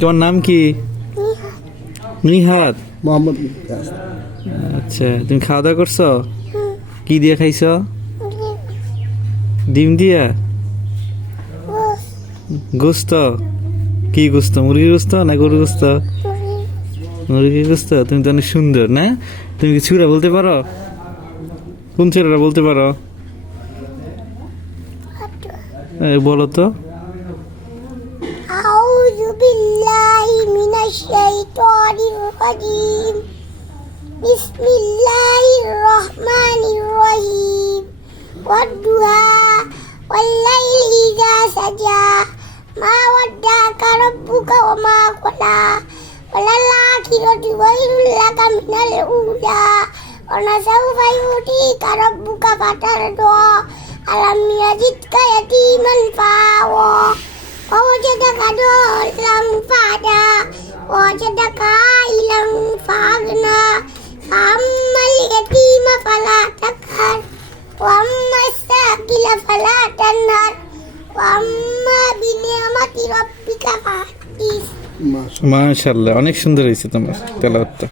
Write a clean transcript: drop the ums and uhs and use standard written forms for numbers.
তোমার নাম কি? নিহাত। মোহাম্মদ। আচ্ছা, তুমি খাওয়া দাওয়া করছো? কি দিয়ে খাইছো? ডিম দিয়া? গোস্ত? কি গোস্ত? মুরগির গোস্ত না গরুর গোস্ত? মুরগির গোস্ত। তুমি তো অনেক সুন্দর না? তুমি কি ছুরা বলতে পারো? কোন ছুরাটা বলতে পারো? বলো তো। আউযু বিল্লাহি মিনাশ শাইতানির রাজিম। বিসমিল্লাহির রহমানির রহিম। ওয়াদ-দুহা ওয়াল-লাইলি ইযা সাজা। মা ওয়াদ্দাকা রাব্বুকা ওয়া মা ক্বালা। ওয়াল-আখিরাতু খায়রুল লাকা মিনাল উলা। ওয়া লাসাওফা ইউতিকা রাব্বুকা ফাতারদা। আলাম ইয়াজিদকা ইয়াতীমান ফাআওয়া। ووجدك ضالا فهدى ووجدك عائلا فأغنى فأما اليتيم فلا تقهر وأما السائل فلا تنهر وأما بنعمة ربك فحدث। মাশাআল্লাহ, অনেক সুন্দর হয়েছে তোমার তেলাওয়াতটা।